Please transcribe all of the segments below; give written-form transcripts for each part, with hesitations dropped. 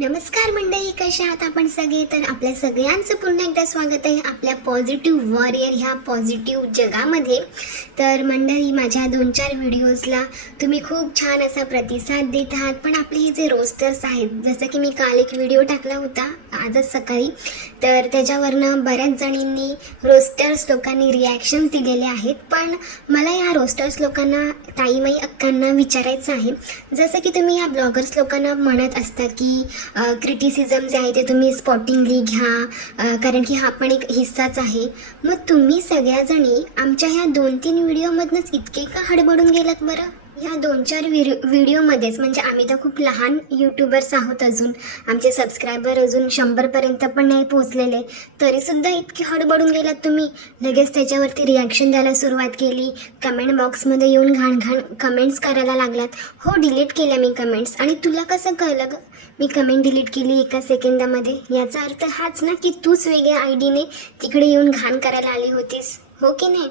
नमस्कार मंडळी, कशा आहात आपण सगळे? तर आपल्या सगळ्यांचं पुन्हा एकदा स्वागत आहे आपल्या पॉझिटिव्ह वॉरियर ह्या पॉझिटिव्ह जगामध्ये. तर मंडळी, माझ्या 2-4 व्हिडिओजला तुम्ही खूप छान असा प्रतिसाद देत आहात. पण आपले हे जे रोस्टर्स आहेत, जसं की मी काल एक व्हिडिओ टाकला होता आजच सकाळी, तर त्याच्यावरनं बऱ्याच जणींनी रोस्टर्स लोकांनी रिॲक्शन्स दिलेले आहेत. पण मला या रोस्टर्स लोकांना, ताईमाई अक्कांना विचारायचं आहे, जसं की तुम्ही या ब्लॉगर्स लोकांना म्हणत असता की क्रिटिसिझम जे आहे ते तुम्ही स्पॉटिंगली घ्या, कारण की हा पण एक हिस्साच आहे. मग तुम्ही सगळ्याजणी आमच्या ह्या 2-3 व्हिडिओमधनंच इतके का हडबडून गेलात बरं? ह्या 2-4 व्हिडिओमध्येच, म्हणजे आम्ही तर खूप लहान यूट्यूबर्स आहोत, अजून आमचे सबस्क्रायबर अजून 100पर्यंत पण नाही पोहोचलेले, तरीसुद्धा इतके हडबडून गेलात तुम्ही. लगेच त्याच्यावरती रिॲक्शन द्यायला सुरुवात केली, कमेंट बॉक्समध्ये येऊन घाण कमेंट्स करायला लागलात. हो, डिलीट केल्या मी कमेंट्स. आणि तुला कसं कळलं ग मी कमेंट डिलीट केली 1 सेकंदामध्ये? याचा अर्थ हाच ना की तूच वेगळ्या आयडीने तिकडे येऊन घाण करायला आली होतीस, हो की नाही?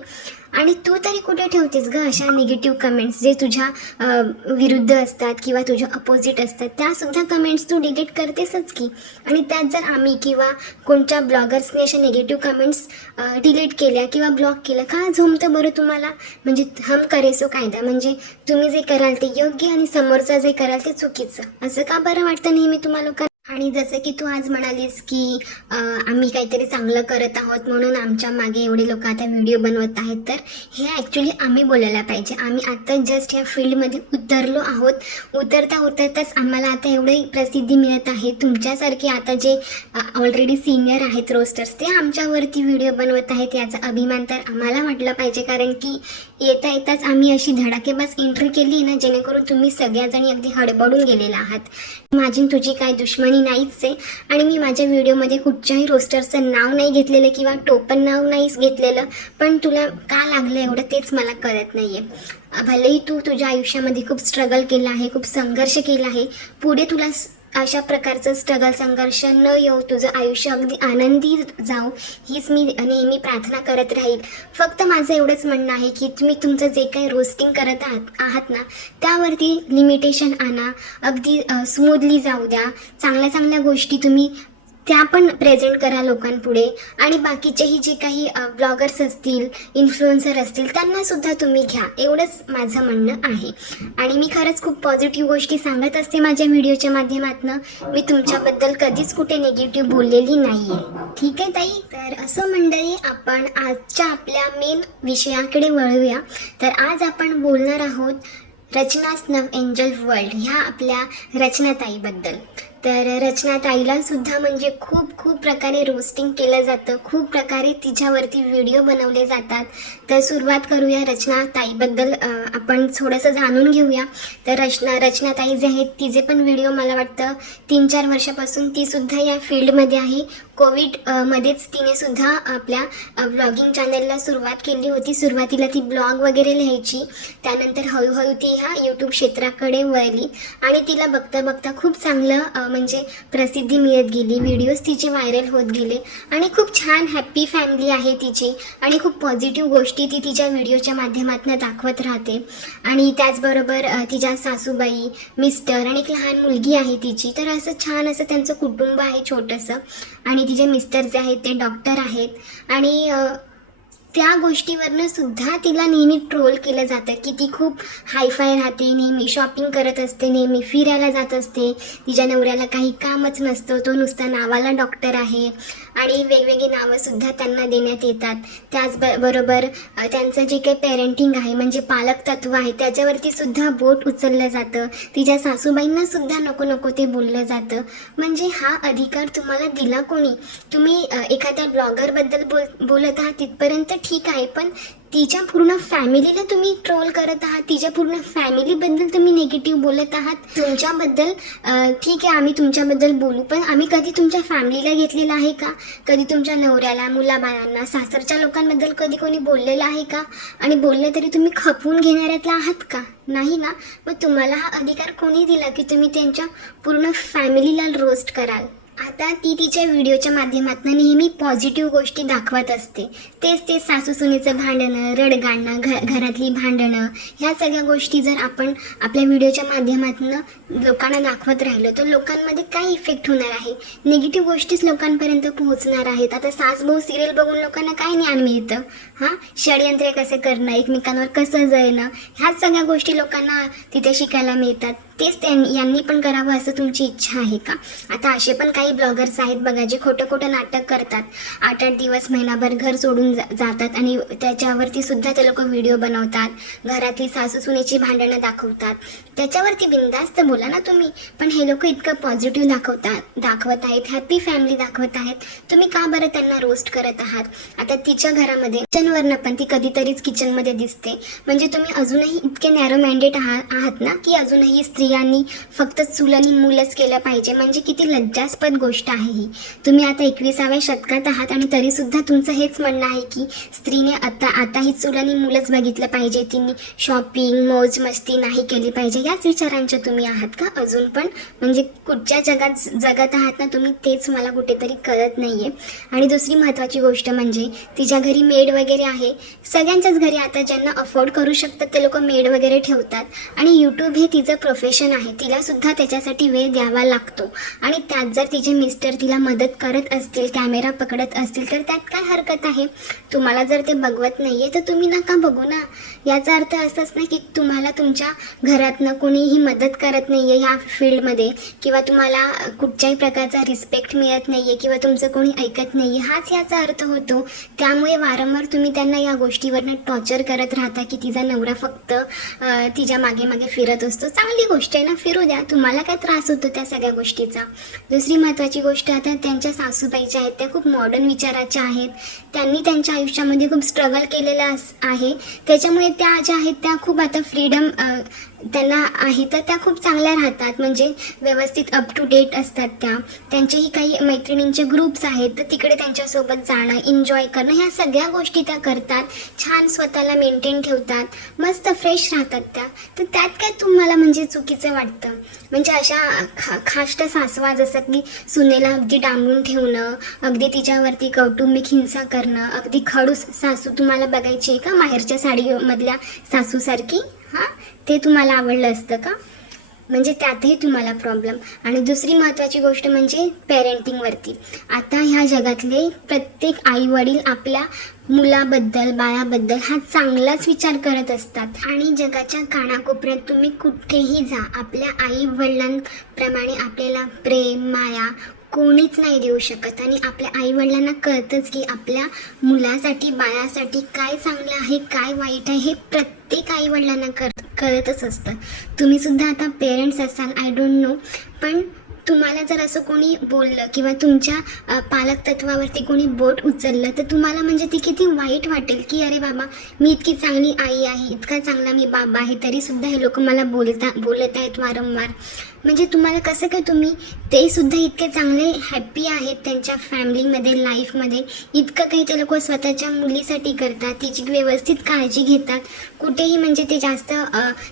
आणि तू तरी कुठे ठेवतेस ग अशा निगेटिव्ह कमेंट्स जे तुझ्या विरुद्ध असतात किंवा तुझ्या अपोजिट असतात? त्यासुद्धा कमेंट्स तू डिलीट करतेसच की. आणि त्यात जर आम्ही किंवा कोणत्या ब्लॉगर्सने अशा निगेटिव्ह कमेंट्स डिलीट केल्या किंवा ब्लॉक केलं, का झोमतं बरं तुम्हाला? म्हणजे हम करे सो कायदा, म्हणजे तुम्ही जे कराल ते योग्य आणि समोरचं जे कराल ते चुकीचं, असं का बरं वाटतं नेहमी तुम्हाला? आणि जसं की तू आज म्हणालीस की आम्ही काहीतरी चांगलं करत आहोत म्हणून आमच्या मागे एवढे लोक आता व्हिडिओ बनवत आहेत, तर हे ॲक्च्युली आम्ही बोलायला पाहिजे. आम्ही आता जस्ट ह्या फील्डमध्ये उतरलो आहोत. उतरताच आम्हाला आता एवढी प्रसिद्धी मिळत आहे. तुमच्यासारखे आता जे ऑलरेडी सिनियर आहेत रोस्टर्स, ते आमच्यावरती व्हिडिओ बनवत आहेत, याचा अभिमान तर आम्हाला वाटला पाहिजे. कारण की येताच आम्ही अशी धडाकेबाज एंट्री केली ना, जेणेकरून तुम्ही सगळ्याजणी अगदी हडबडून गेलेला आहात. माझी तुझी काय दुश्मनी नाहीच आहे. आणि मी माझ्या व्हिडिओमध्ये कुठच्याही रोस्टरचं नाव नाही घेतलेलं किंवा टोपण नाव नाहीच घेतलेलं. पण तुला का लागलं एवढं तेच मला कळत नाही आहे. भलेही तू तुझ्या आयुष्यामध्ये खूप स्ट्रगल केलं आहे, खूप संघर्ष केला आहे, पुढे तुला अशा प्रकारचं स्ट्रगल संघर्ष न येऊ, तुझं आयुष्य अगदी आनंदी जाऊ, हीच मी नेहमी प्रार्थना करत राहील. फक्त माझं एवढंच म्हणणं आहे की तुम्ही तुमचं जे काही रोस्टिंग करत आहात ना, त्यावरती लिमिटेशन आणा, अगदी स्मूथली जाऊ द्या. चांगल्या गोष्टी तुम्ही त्या पण प्रेझेंट करा लोकांपुढे. आणि बाकीचेही जे काही ब्लॉगर्स असतील, इन्फ्लुएन्सर असतील, त्यांनासुद्धा तुम्ही घ्या, एवढंच माझं म्हणणं आहे. आणि मी खरंच खूप पॉझिटिव्ह गोष्टी सांगत असते माझ्या व्हिडिओच्या माध्यमातून. मी तुमच्याबद्दल कधीच कुठे निगेटिव्ह बोललेली नाही आहे, ठीक आहे ताई? तर असं मंडळी, आपण आजच्या आपल्या मेन विषयाकडे वळूया. तर आज आपण बोलणार आहोत रचनास नव एंजल वर्ल्ड ह्या आपल्या रचनाताईबद्दल. तर रचनाताईला सुद्धा म्हणजे खूप प्रकारे रोस्टिंग केलं जातं, खूप प्रकारे तिच्यावरती व्हिडिओ बनवले जातात. तर सुरुवात करूया रचनाताईबद्दल, आपण थोडंसं जाणून घेऊया. तर रचनाताई जे आहेत, तिचे पण व्हिडिओ मला वाटतं 3-4 वर्षापासून तीसुद्धा या फील्डमध्ये आहे. कोविडमध्येच तिने सुद्धा आपल्या ब्लॉगिंग चॅनलला सुरुवात केली होती. सुरुवातीला ती ब्लॉग वगैरे लिहायची, त्यानंतर हळूहळू ती ह्या यूट्यूब क्षेत्राकडे वळली आणि तिला बघता खूप चांगलं म्हणजे प्रसिद्धी मिळत गेली. व्हिडिओज तिचे व्हायरल होत गेले आणि खूप छान हॅप्पी फॅमिली आहे तिची. आणि खूप पॉझिटिव्ह गोष्टी ती तिच्या व्हिडिओच्या माध्यमातून दाखवत राहते. आणि त्याचबरोबर तिच्या सासूबाई, मिस्टर आणि एक लहान मुलगी आहे तिची. तर असं छान असं त्यांचं कुटुंब आहे छोटंसं. आणि तिचे मिस्टर जे आहेत ते डॉक्टर आहेत. आणि त्या गोष्टीवरनं सुद्धा तिला नेहमी ट्रोल केलं जातं की ती खूप हायफाय राहते, नेहमी शॉपिंग करत असते, नेहमी फिरायला जात असते, तिच्या नवऱ्याला काही कामच नसतं, तो नुसता नावाला डॉक्टर आहे. आणि वेगवेगळी नावंसुद्धा त्यांना देण्यात येतात. त्याचबरोबर त्यांचं जे काही पेरेंटिंग आहे, म्हणजे पालक तत्व आहे, त्याच्यावरती सुद्धा बोट उचललं जातं. तिच्या सासूबाईंना सुद्धा नको ते बोललं जातं. म्हणजे हा अधिकार तुम्हाला दिला कोणी? तुम्ही एखाद्या ब्लॉगरबद्दल बोलत आहात तिथपर्यंत ठीक आहे, पण तिच्या पूर्ण फॅमिलीला तुम्ही ट्रोल करत आहात, तिच्या पूर्ण फॅमिलीबद्दल तुम्ही निगेटिव्ह बोलत आहात. तुमच्याबद्दल ठीक आहे, आम्ही तुमच्याबद्दल बोलू, पण आम्ही कधी तुमच्या फॅमिलीला घेतलेलं आहे का? कधी तुमच्या नवऱ्याला, मुलाबाळांना, सासरच्या लोकांबद्दल कधी कोणी बोललेलं आहे का? आणि बोललं तरी तुम्ही खपवून घेणाऱ्यातला आहात का? नाही ना. मग तुम्हाला हा अधिकार कोणी दिला की तुम्ही त्यांच्या पूर्ण फॅमिलीला रोस्ट कराल? आता ती तिच्या व्हिडिओच्या माध्यमातून नेहमी पॉझिटिव्ह गोष्टी दाखवत असते. तेच सासू सुनेचं भांडणं, रडगाणं, घरातली भांडणं, ह्या सगळ्या गोष्टी जर आपण आपल्या व्हिडिओच्या माध्यमातून लोकांना दाखवत राहिलो तर लोकांमध्ये काय इफेक्ट होणार आहे? निगेटिव्ह गोष्टीच लोकांपर्यंत पोहोचणार आहेत. आता सास बहू सिरियल बघून लोकांना काय ज्ञान मिळतं? षडयंत्र कसे करणं, एकमेकांवर कसं जळणं, ह्याच सगळ्या गोष्टी लोकांना तिथे शिकायला मिळतात. तेच यांनी पण करावं असं तुमची इच्छा आहे का? आता असे पण काही ब्लॉगर्स आहेत बघा, जे खोटं नाटक करतात. 8-8 दिवस, महिनाभर घर सोडून जातात आणि त्याच्यावरती सुद्धा ते लोक व्हिडिओ बनवतात. घरातली सासू सुनेची भांडणं दाखवतात. त्याच्यावरती बिनधास्त बोला ना तुम्ही. पण हे लोक इतकं पॉझिटिव्ह दाखवत आहेत, हॅपी फॅमिली दाखवत आहेत. तुम्ही का बरं त्यांना रोस्ट करत आहात? आता तिच्या घरामध्ये किचनवरनं पण ती कधीतरीच किचनमध्ये दिसते. म्हणजे तुम्ही अजूनही इतके नॅरो माइंडेड आहात ना, की अजूनही स्त्रियांनी फक्त चूल आणि मूलच केलं पाहिजे. म्हणजे किती लज्जास्पद गोष्ट आहे ही. तुम्ही आता 21व्या शतकात आहात आणि तरीसुद्धा तुमचं हेच म्हणणं आहे की स्त्रीने आता ही चूल आणि मूलच बघितलं पाहिजे, तिने शॉपिंग मौज मस्ती नाही केली पाहिजे. याच विचारांच्या तुम्ही आहात का अजून पण? म्हणजे कुठच्या जगात आहात ना तुम्ही, तेच मला कुठेतरी कळत नाही आहे. आणि दुसरी महत्त्वाची गोष्ट म्हणजे तिच्या घरी मेड वगैरे आहे. सगळ्यांच्याच घरी आता ज्यांना अफोर्ड करू शकतात ते लोक मेड वगैरे ठेवतात. आणि यूट्यूब हे तिचं प्रोफेशन आहे, तिलासुद्धा त्याच्यासाठी वेळ द्यावा लागतो. आणि त्यात जर तिचे मिस्टर तिला मदत करत असतील, कॅमेरा पकडत असतील, तर त्यात काय हरकत आहे? तुम्हाला जर ते बघवत नाही आहे तर तुम्ही नका बघू ना. याचा अर्थ असाच नाही की तुम्हाला तुमच्या घरातनं कोणीही मदत करत नाही आहे ह्या फील्डमध्ये, किंवा तुम्हाला कुठच्याही प्रकारचा रिस्पेक्ट मिळत नाही आहे, किंवा तुमचं कोणी ऐकत नाही आहे, हाच याचा अर्थ होतो. त्यामुळे वारंवार तुम्ही त्यांना या गोष्टीवरनं टॉर्चर करत राहता की तिचा नवरा फक्त तिच्या मागे फिरत असतो. चांगली गोष्ट आहे ना, फिरू द्या. तुम्हाला काय त्रास होतो त्या सगळ्या गोष्टीचा? दुसरी महत्त्वाची गोष्ट, आता त्यांच्या सासूबाईच्या आहेत, त्या खूप मॉडर्न विचाराच्या आहेत. त्यांनी त्यांच्या आयुष्यामध्ये खूप स्ट्रगल केलेलं आहे. त्याच्यामुळे त्या ज्या आहेत त्या खूप आता फ्रीडम त्यांना आहे, तर त्या खूप चांगल्या राहतात. म्हणजे व्यवस्थित अप टू डेट असतात. त्यांचेही काही मैत्रिणींचे ग्रुप्स आहेत, तर तिकडे त्यांच्यासोबत जाणं, एन्जॉय करणं, ह्या सगळ्या गोष्टी त्या करतात. छान स्वतःला मेंटेन ठेवतात, मस्त फ्रेश राहतात त्या. तर त्यात काय तुम्हाला म्हणजे चुकीचं वाटतं? म्हणजे अशा खाष्ट सासवा, जसं की सुनेला अगदी डांबून ठेवणं, अगदी तिच्यावरती कौटुंबिक हिंसा करणं, अगदी खडूस सासू तुम्हाला बघायची आहे का माहेरच्या साडीमधल्या सासूसारखी? ते तुम्हाला आवडलं असतं का? म्हणजे त्यातही तुम्हाला प्रॉब्लेम. आणि दुसरी महत्त्वाची गोष्ट म्हणजे पेरेंटिंगवरती. आता ह्या जगातले प्रत्येक आईवडील आपल्या मुलाबद्दल, बाळाबद्दल हा चांगलाच विचार करत असतात. आणि जगाच्या कानाकोपऱ्यात तुम्ही कुठेही जा, आपल्या आई वडिलांप्रमाणे आपल्याला प्रेम, माया कोणीच नाही देऊ शकत. आणि आपल्या आईवडिलांना कळतंच की आपल्या मुलासाठी, बाळासाठी काय चांगलं आहे, काय वाईट आहे, हे प्रत्येक आईवडिलांना कळतच असतं. तुम्ही सुद्धा आता पेरेंट्स असाल, आय डोंट नो, पण तुम्हाला जर असं कोणी बोललं किंवा तुमच्या पालकतत्वावरती कोणी बोट उचललं तर तुम्हाला म्हणजे ती किती वाईट वाटेल की अरे बाबा, मी इतकी चांगली आई आहे, इतका चांगला मी बाबा आहे, तरीसुद्धा हे लोक मला बोलत आहेत वारंवार. म्हणजे तुम्हाला कसं काय, तुम्ही ते सुद्धा इतके चांगले हॅप्पी आहेत त्यांच्या फॅमिलीमध्ये, लाईफमध्ये, इतकं काही ते लोक स्वतःच्या मुलीसाठी करतात, तिची व्यवस्थित काळजी घेतात. कुठेही म्हणजे ते जास्त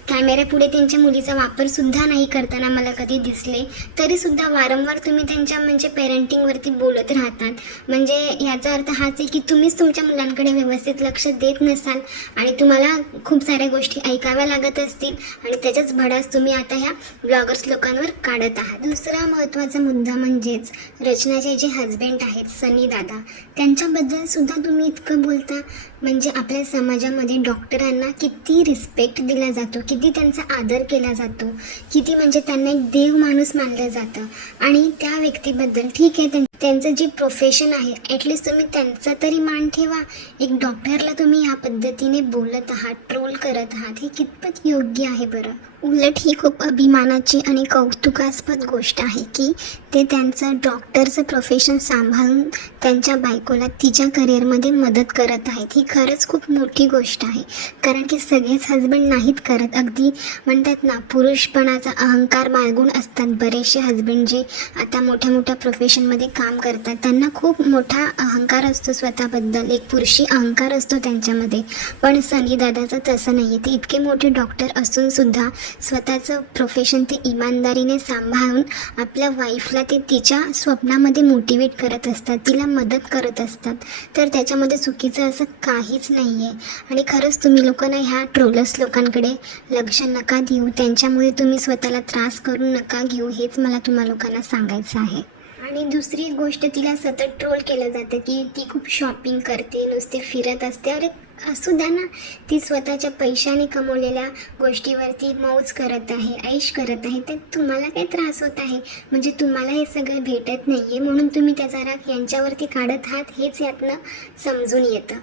कॅमेऱ्यापुढे त्यांच्या मुलीचा वापरसुद्धा नाही करताना मला कधी दिसले. तरीसुद्धा वारंवार तुम्ही त्यांच्या म्हणजे पेरेंटिंगवरती बोलत राहतात. म्हणजे याचा अर्थ हाच आहे की तुम्हीच तुमच्या मुलांकडे व्यवस्थित लक्ष देत नसाल आणि तुम्हाला खूप साऱ्या गोष्टी ऐकाव्या लागत असतील आणि त्याच्याच भडास तुम्ही आता ह्या ब्लॉगर्स लोकांवर काढत आहात. दुसरा महत्त्वाचा मुद्दा म्हणजेच रचनाचे जे हजबंड आहेत सनी दादा, त्यांच्याबद्दल सुद्धा तुम्ही इतकं बोलता. म्हणजे आपल्या समाजामध्ये डॉक्टरांना किती रिस्पेक्ट दिला जातो, किती त्यांचा आदर केला जातो, किती म्हणजे त्यांना एक देव माणूस मानलं जातं. आणि त्या व्यक्तीबद्दल ठीक आहे, त्यांचं जे प्रोफेशन आहे ॲटलिस्ट तुम्ही त्यांचा तरी मान ठेवा. एक डॉक्टरला तुम्ही या पद्धतीने बोलत आहात, ट्रोल करत आहात, हे कितपत योग्य आहे बरं? उलट ही खूप अभिमानाची आणि कौतुकास्पद गोष्ट आहे की ते त्यांचं डॉक्टरचं प्रोफेशन सांभाळून त्यांच्या बायकोला तिच्या करिअरमध्ये मदत करत आहेत. ही खरंच खूप मोठी गोष्ट आहे, कारण की सगळेच हजबंड नाहीत करत. अगदी म्हणतात ना, पुरुषपणाचा अहंकार बाळगून असतात बरेचसे हजबंड जे आता मोठ्या मोठ्या प्रोफेशनमध्ये काम करतात. त्यांना खूप मोठा अहंकार असतो स्वतःबद्दल, एक पुरुषी अहंकार असतो त्यांच्यामध्ये. पण सनी दादाचं तसं नाही आहे. ते इतके मोठे डॉक्टर असूनसुद्धा स्वतःचं प्रोफेशन ते इमानदारीने सांभाळून आपल्या वाईफला ते तिच्या स्वप्नामध्ये मोटिवेट करत असतात, तिला मदत करत असतात. तर त्याच्यामध्ये चुकीचं असं काहीच नाही आहे. आणि खरंच तुम्ही लोकांना ह्या ट्रोलर्स लोकांकडे लक्ष नका देऊ, त्यांच्यामुळे तुम्ही स्वतःला त्रास करून नका घेऊ, हेच मला तुम्हा लोकांना सांगायचं आहे. आणि दुसरी एक गोष्ट, तिला सतत ट्रोल केलं जातं की ती खूप शॉपिंग करते, नुसते फिरत असते. अरे असू द्या ना, ती स्वतःच्या पैशाने कमवलेल्या गोष्टीवरती मौज करत आहे, ऐश करत आहे, तर तुम्हाला काय त्रास होत आहे? म्हणजे तुम्हाला हे सगळं भेटत नाही आहे म्हणून तुम्ही त्याचा राग यांच्यावरती काढत आहात, हेच यातनं समजून येतं.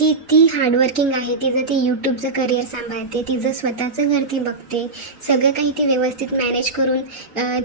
ती हार्डवर्किंग आहे, तिचं ती यूट्यूबचं करिअर सांभाळते, तिचं स्वतःचं घर ती बघते, सगळं काही ती व्यवस्थित मॅनेज करून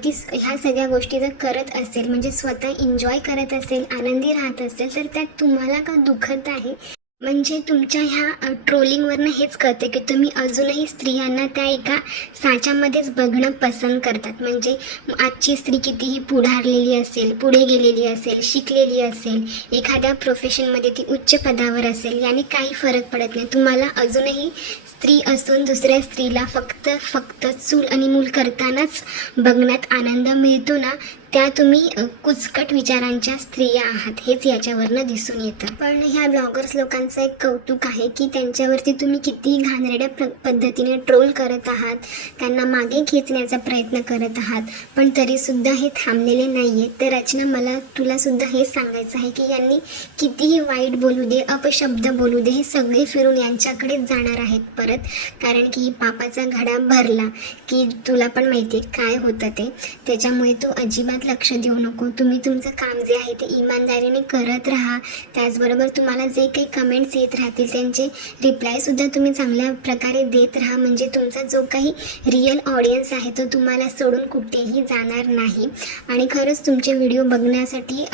ती ह्या सगळ्या गोष्टी जर करत असेल, म्हणजे स्वतः एन्जॉय करत असेल, आनंदी राहत असेल, तर त्यात तुम्हाला का दुखत आहे? म्हणजे तुमच्या ह्या ट्रोलिंगवरनं हेच कळते की तुम्ही अजूनही स्त्रियांना त्या एका साच्यामध्येच बघणं पसंत करतात. म्हणजे आजची स्त्री कितीही पुढारलेली असेल, पुढे गेलेली असेल, शिकलेली असेल, एखाद्या प्रोफेशनमध्ये ती उच्च पदावर असेल, याने काही फरक पडत नाही. तुम्हाला अजूनही स्त्री असून दुसऱ्या स्त्रीला फक्त चूल आणि मूल करतानाच बघण्यात आनंद मिळतो ना, त्या तुम्ही कुचकट विचारांच्या स्त्रिया आहात, हेच याच्यावरनं दिसून येतं. पण ह्या ब्लॉगर्स लोकांचं एक कौतुक आहे की त्यांच्यावरती तुम्ही किती घाणेरड्या पद्धतीने ट्रोल करत आहात, त्यांना मागे खेचण्याचा प्रयत्न करत आहात, पण तरीसुद्धा हे थांबलेले नाही आहेत. तर रचना, मला तुलासुद्धा हेच सांगायचं आहे की यांनी कितीही वाईट बोलू दे, अपशब्द बोलू दे, हे सगळे फिरून यांच्याकडेच जाणार आहेत परत. कारण की पापाचा घडा भरला की तुला पण माहिती आहे काय होतं ते. त्याच्यामुळे तू अजिबात लक्ष देऊ नको. तुम्ही तुमचं काम जे आहे ते इमानदारीने करत राहा. त्याचबरोबर तुम्हाला जे काही कमेंट्स येत राहतील त्यांचे रिप्लायसुद्धा तुम्ही चांगल्या प्रकारे देत राहा. म्हणजे तुमचा जो काही रिअल ऑडियन्स आहे तो तुम्हाला सोडून कुठेही जाणार नाही. आणि खरंच तुमचे व्हिडिओ बघण्यासाठी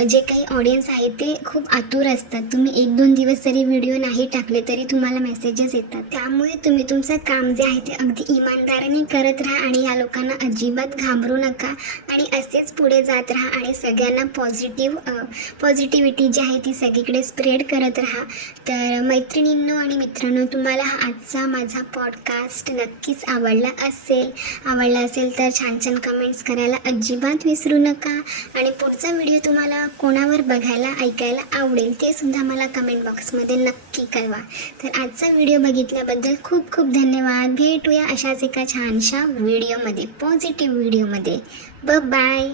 जे काही ऑडियन्स आहे ते खूप आतुर असतात. तुम्ही 1-2 दिवस जरी व्हिडिओ नाही टाकले तरी तुम्हाला मेसेजेस येतात. त्यामुळे तुम्ही तुमचं काम जे आहे ते अगदी इमानदारीने करत राहा आणि या लोकांना अजिबात घाबरू नका आणि असेच पुढे जात राहा आणि सगळ्यांना पॉझिटिव्हिटी जी आहे ती सगळीकडे स्प्रेड करत राहा. तर मैत्रिणींनो आणि मित्रांनो, तुम्हाला हा आजचा माझा पॉडकास्ट नक्कीच आवडला असेल तर छान कमेंट्स करायला अजिबात विसरू नका. आणि पुढचा व्हिडिओ तुम्हाला कोणावर बघायला ऐकायला आवडेल ते सुद्धा मला कमेंट बॉक्समध्ये नक्की कळवा. तर आजचा व्हिडिओ बघितल्याबद्दल खूप खूप धन्यवाद. भेटूया अशाच एका छानशा व्हिडिओमध्ये, पॉझिटिव्ह व्हिडिओमध्ये. बाय.